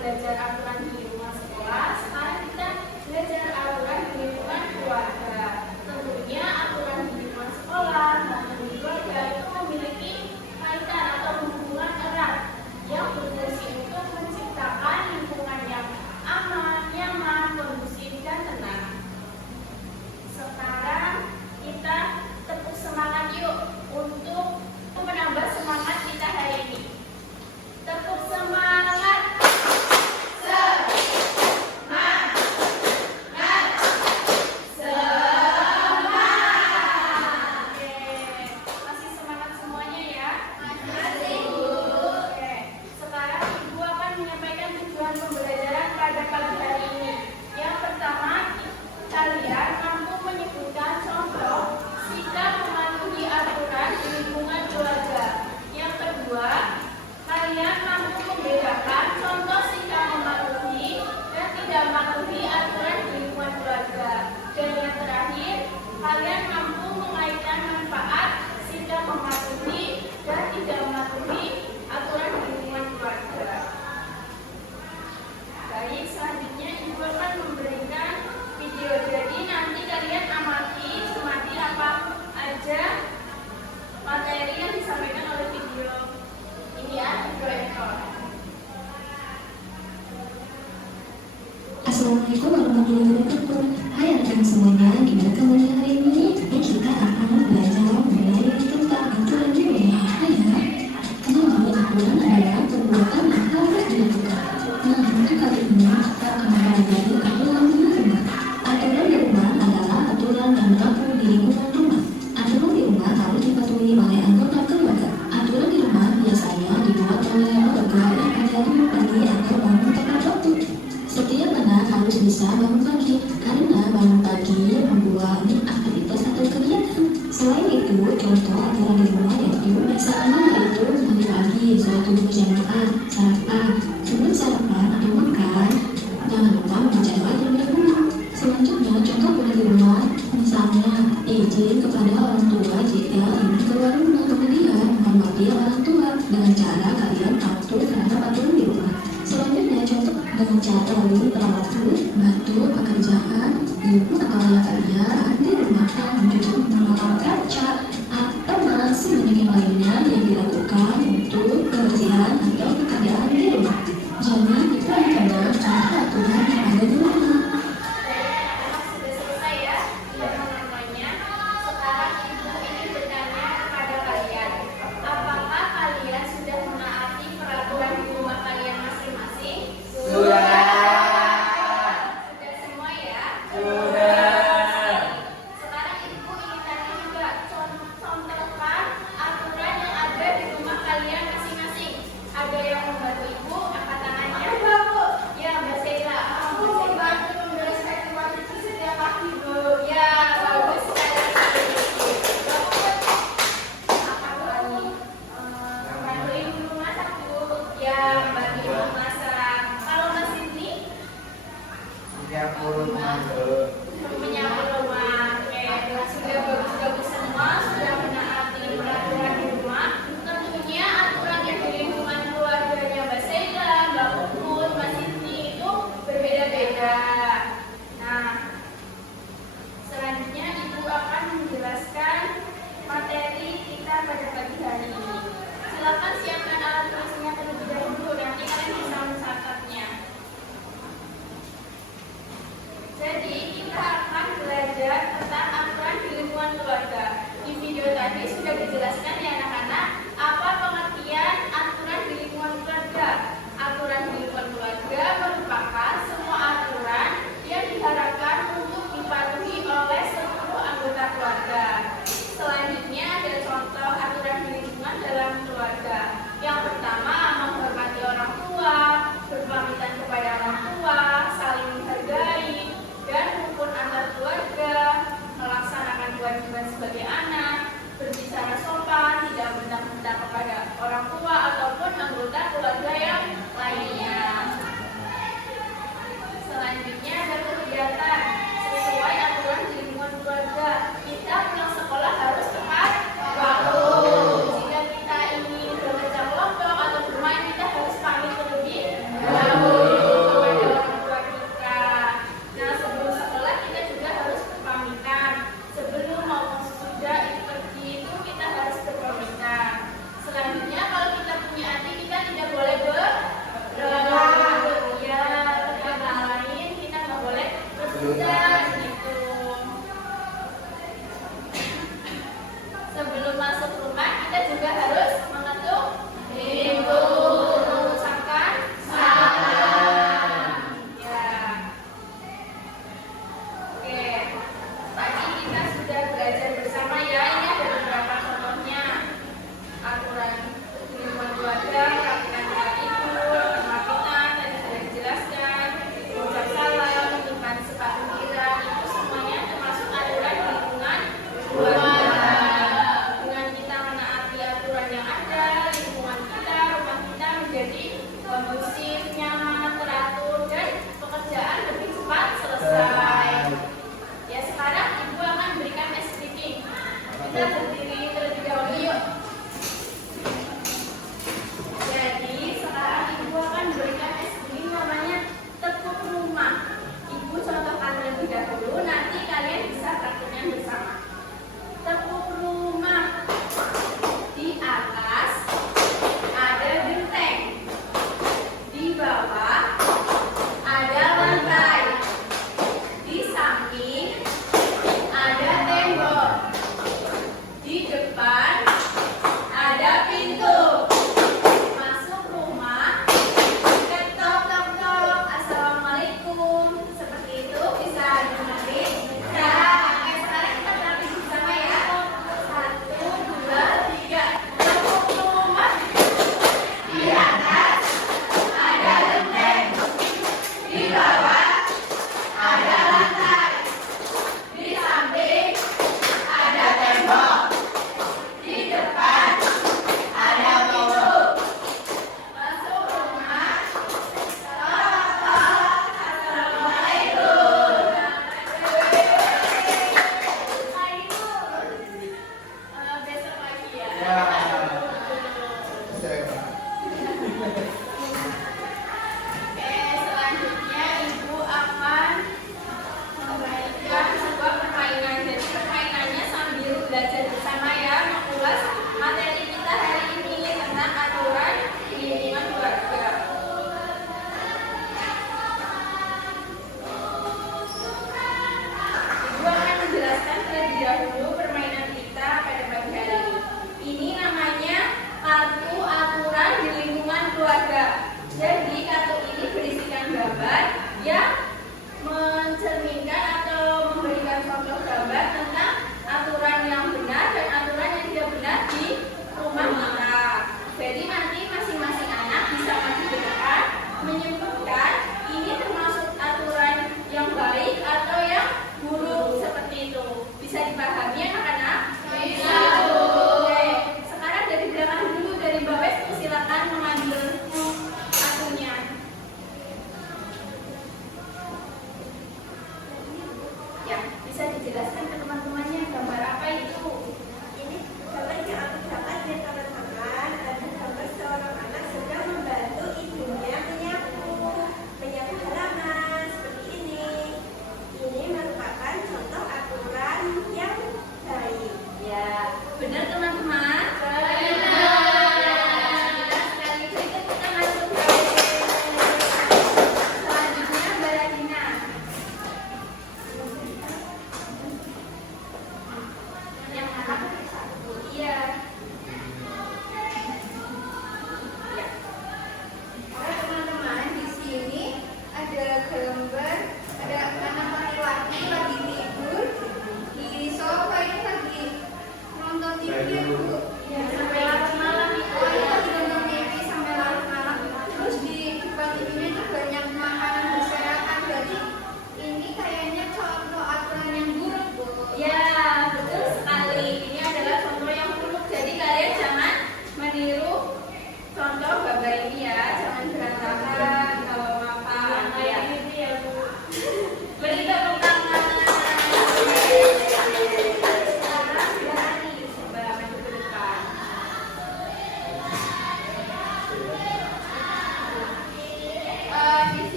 belajar aturan di lingkungan sekolah, sekarang kita belajar aturan di lingkungan keluarga. Tentunya aturan di lingkungan sekolah maupun di keluarga itu memiliki kaitan atau hubungan erat yang berfungsi untuk menciptakan lingkungan yang aman, nyaman, kondusif, dan tenang. Sekarang kita tepuk semangat yuk untuk menambah semangat kita hari ini. Tepuk semangat. Semangat. Semangat. Oke. Masih semangat semuanya ya? Masih. Oke. Sekarang Ibu akan menyampaikan tujuan pembelajaran pada pagi hari ini. Yang pertama, kalian mampu menyebutkan contoh sikap mematuhi aturan di lingkungan keluarga. Yang kedua, kalian mampu membedakan contoh sikap mematuhi dan tidak mematuhi aturan di lingkungan keluarga. Dan yang terakhir, kalian mampu mengaitkan manfaat sikap mematuhi dan tidak mematuhi aturan di lingkungan keluarga. Baik, selanjutnya Ibu akan memberikan video. Jadi nanti kalian cermati apa aja materi yang disampaikan oleh video ini ya, video ekor. Assalamualaikum warahmatullahi wabarakatuh. Hai anak-anak semuanya, gimana kabarnya hari ini? Kita akan belajar mengenai tentang aturan di rumah. Ya, kenapa aturan adalah perbuatan yang harus dilakukan. Nah, untuk kali ini kita akan mempelajari aturan di rumah. Aturan di rumah adalah aturan yang berlaku di lingkungan rumah. Aturan di rumah harus dipatuhi oleh anggota keluarga. Aturan di rumah biasanya dibuat oleh keluarga yang ada di pagi atau bangun tepat waktu. Setiap anak harus bisa bangun pagi karena bangun pagi membuat aktivitas atau kegiatan. Selain itu, contoh aturan di rumah yaitu misalnya yaitu mandi pagi, sholat subuh berjamaah, sarapan. Sebelum sarapan atau makan, jangan lupa membaca doa terlebih dahulu. Selanjutnya, contoh pulang di rumah, misalnya izin kepada orang tua jika ingin keluar rumah, kemudian menghormati orang tua dengan cara kalian patuh terhadap aturan di rumah. Selanjutnya, contoh dengan cara lalu waktu, bantu pekerjaan ibu atau ayah kalian di rumah mencuci menggunakan kaca atau masih banyak yang lainnya yang dilakukan untuk kebersihan atau pekerjaan di rumah. Jadi, kita akan contoh aturan yang ada di rumah. Sudah selesai ya video namanya. Sekarang Ibu ingin bertanya kepada kalian, apakah kalian sudah menaati peraturan di rumah kalian masing-masing? Sudah semua ya? Sekarang Ibu ingin tanya juga, contohkan aturan yang ada di rumah kalian masing-masing. Ada yang membantu Ibu, angkat tangannya. Ya, Mbak Sheila. Aku membantu membereskan rumah itu setiap pagi, Bu. Ya, bagus sekali. Apa lagi? Membantu Ibu masak, Bu. Ya, membantu Ibu masak. Kalau Mas Sydney? menyapu rumah. Oke, sudah bagus-bagus semua, sudah menaati peraturan di rumah. Tentunya aturan yang di lingkungan keluarganya Mbak Sheila, Mbak Puput, Mbak Siti itu berbeda-beda. Nah, selanjutnya Ibu akan menjelaskan materi kita pada pagi hari ini. Silakan siapkan alat tulisnya terlebih dahulu, nanti kalian bisa mencatatnya. Jadi kita akan belajar tentang aturan di lingkungan keluarga. Di video tadi sudah dijelaskan ya anak-anak, apa pengertian aturan di lingkungan keluarga. Aturan di lingkungan keluarga merupakan semua aturan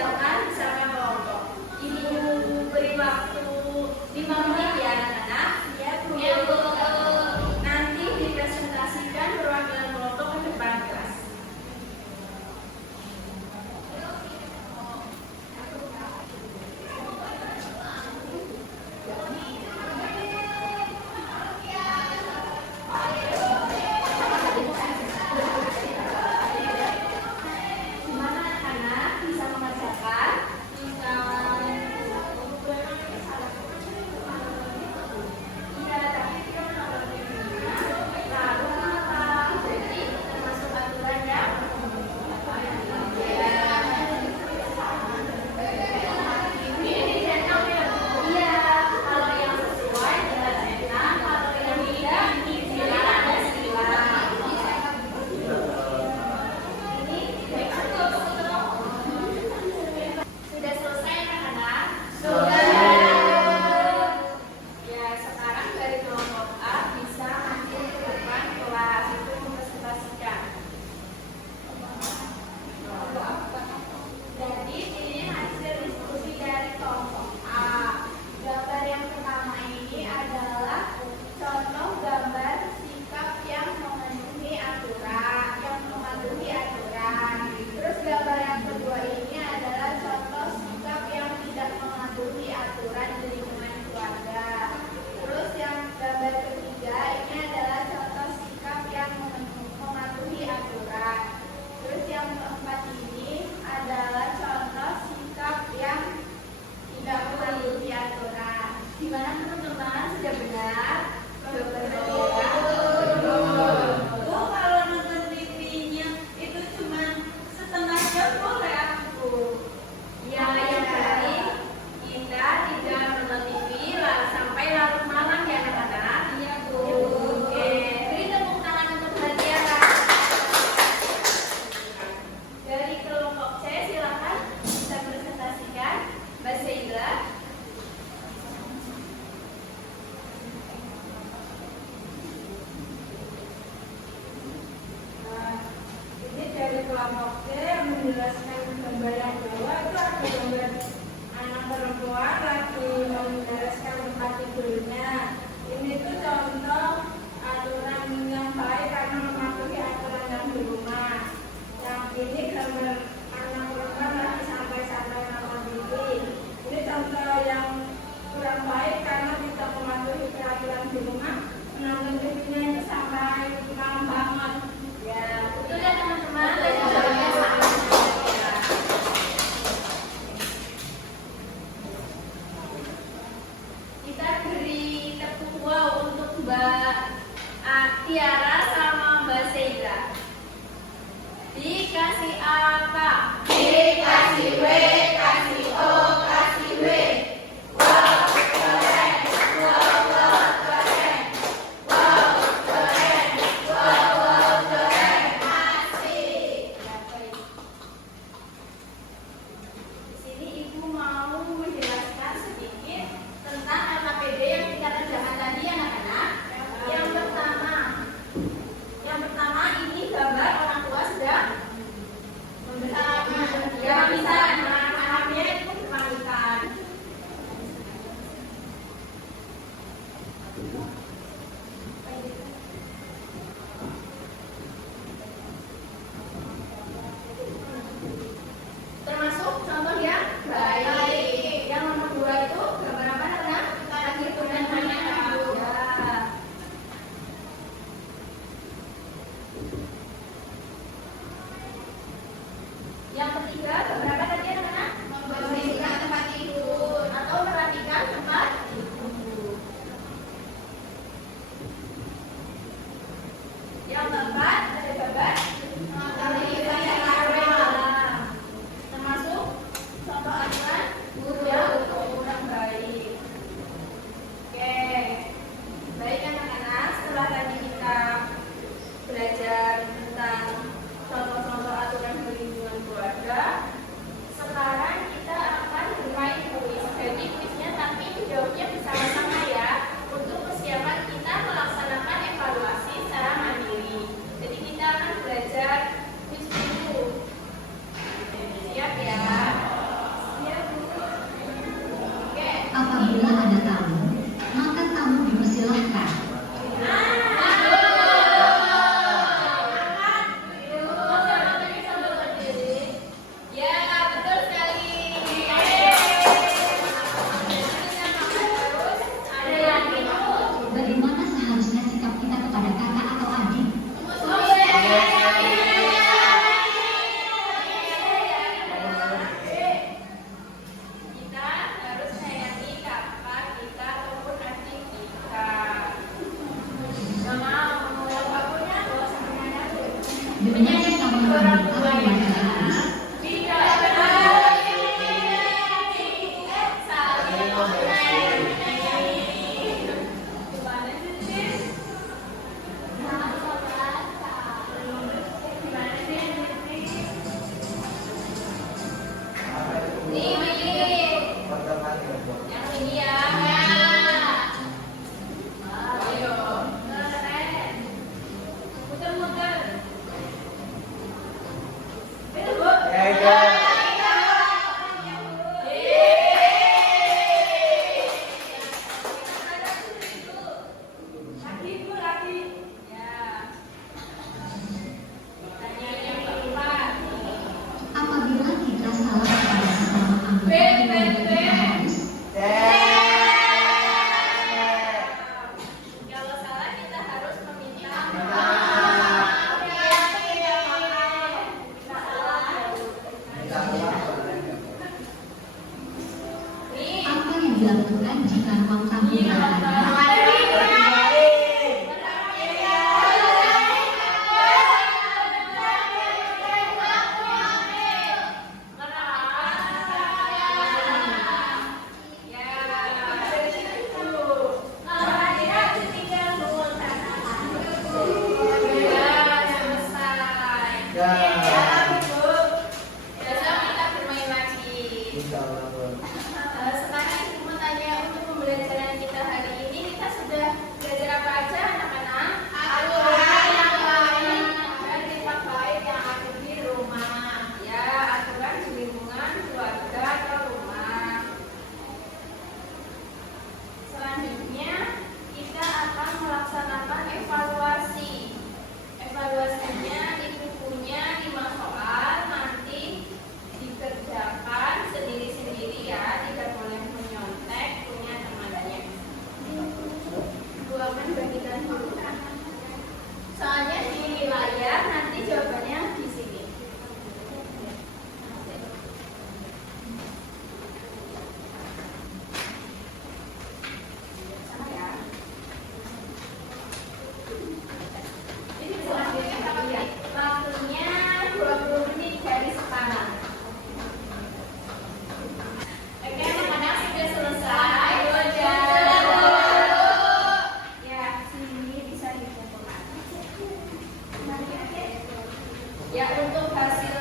mengerjakan bersama kelompok. Ibu beri waktu 5 menit ya anak-anak. Ya, nanti dipresentasikan perwakilan kelompok ke depan kelas. Gimana anak-anak bisa mengerjakan? Iya, tapi kita menonton videonya, lalu menata. Jadi termasuk aturan ya. Iya, kalau yang sesuai kita cetak, kalau yang tidak silakan Anda silang. Ini sudah selesai anak-anak? Sudah. Ya, sekarang dari kelompok A bisa hadir ke depan kelas itu mempresentasikan. Jadi ini hasil diskusi dari kelompok A. Gambar yang pertama ini adalah contoh gambar sikap yang memenuhi aturan, Terus gambar yang kedua ini adalah contoh sikap yang tidak mematuhi aturan di lingkungan keluarga. Terus yang gambar ketiga ini adalah contoh sikap yang mematuhi aturan. Terus yang keempat ini adalah contoh sikap yang tidak mematuhi aturan. Gimana teman-teman? Sudah benar? Bu, kalau nonton TV-nya itu cuma setengah jam boleh aku? Ya, yang penting kita tidak menonton TV sampai larut malam ya anak-anak. Iya, Bu. Oke, beri tepuk tangan untuk hadiah. Dari kelompok C silakan bisa presentasikan. Mbak Sheila. Ini dari kelompok C menjelaskan gambar yang bawah itu ada gambar anak perempuan lagi membereskan tempat tidurnya. Ini tuh contoh aturan yang baik karena mematuhi aturan yang di rumah. Yang ini gambar anak perempuan lagi santai-santai nonton TV. Ini contoh yang kurang baik karena tidak mematuhi peraturan di rumah. Menonton TV-nya itu sampai malam banget. Ya, betul ya teman-teman. Dan gambarnya sama ya. Kita beri tepuk wow untuk Mbak Tiara sama Mbak Sheila. Dikasih apa? Dikasih W, kasih O, kasih W. Wow, keren. Wow, wow, keren. Wow, keren. Wow, wow, keren. Asik. Ya, baik. Di sini Ibu mau menjelaskan sedikit tentang LKPD yang kita kerjakan tadi anak-anak. Yang pertama ini gambar orang tua sedang pemamitan. Anak-anaknya itu pemamitan. Termasuk contoh yang baik. Yang nomor 2 itu gambar apa anak? Lagi tunangan ibu. Ya. Yang ketiga gambar apa tadi anak-anak? Membersihkan tempat tidur atau merapikan tempat tidur. Yang keempat ada gambar termasuk contoh aturan guru yang kurang baik. Oke, baik anak-anak, setelah tadi kita belajar tentang contoh-contoh aturan di lingkungan keluarga, sekarang kita akan bermain kuis. Jadi kuisnya tapi jawabnya bersama-sama ya, untuk persiapan kita melaksanakan evaluasi secara mandiri. Jadi kita akan belajar kuis dulu. Siap ya? dilakukan jika ruang tamu berada? Sekarang ibu mau tanya untuk pembelajaran kita hari ini kita sudah belajar apa aja anak-anak? Aturan yang baik dan sifat baik yang ada di rumah. Ya, aturan di lingkungan keluarga atau rumah. Selanjutnya kita akan melaksanakan evaluasi. Evaluasinya ibu punya 5 soal, nanti dikerjakan sendiri-sendiri ya, tidak boleh menyontek punya temannya. Ibu akan bagikan dulu. Soalnya di layar, nanti jawabannya di sini. Sama ya. Ini selanjutnya kita lihat waktunya 20 menit dari sekarang. Oke, anak-anak sudah selesai belajar. Ya, sini bisa dikumpulkan. Ya, untuk hasil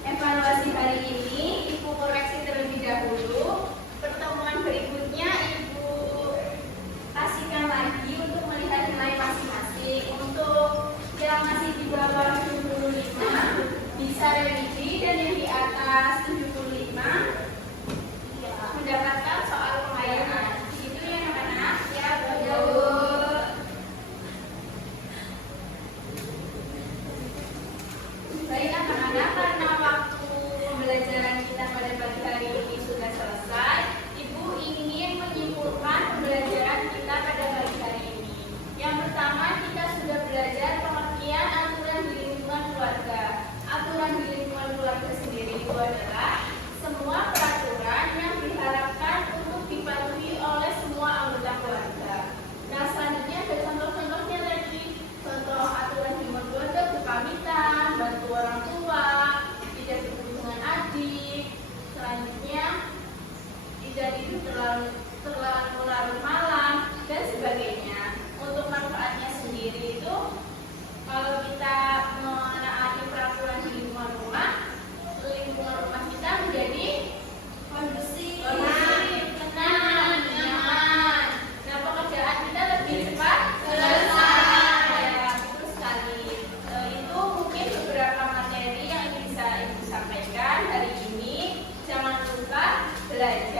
evaluasi hari ini, Ibu koreksi terlebih dahulu. Pertemuan berikutnya Ibu kasihkan lagi untuk melihat nilai masing-masing. Untuk yang masih di bawah 75 bisa revisi, dan yang di atas 75 mendapatkan soal pembayaran. Itu ya anak-anak. Ya, betul. Baik anak-anak, karena waktu pembelajaran kita pada pagi hari ini sudah selesai, Ibu ingin menyimpulkan pembelajaran kita pada pagi hari ini. Yang pertama, kita sudah belajar pengertian aturan di lingkungan keluarga. Aturan di lingkungan keluarga sendiri itu adalah semua peraturan yang diharapkan untuk dipatuhi oleh semua anggota keluarga. Nah, selanjutnya ada contoh-contohnya tadi. Contoh aturan di lingkungan keluarga: berpamitan, bantu orang tua, tidak berhubungan adik. Selanjutnya, tidak tidur terlalu larut malam, dan sebagainya. Untuk manfaatnya sendiri itu, kalau kita menaati peraturan di lingkungan rumah kita menjadi kondusif, tenang, nyaman. Nah, pekerjaan kita lebih cepat selesai. Ya, betul sekali. Itu mungkin beberapa materi yang bisa Ibu sampaikan hari ini. Jangan lupa belajar.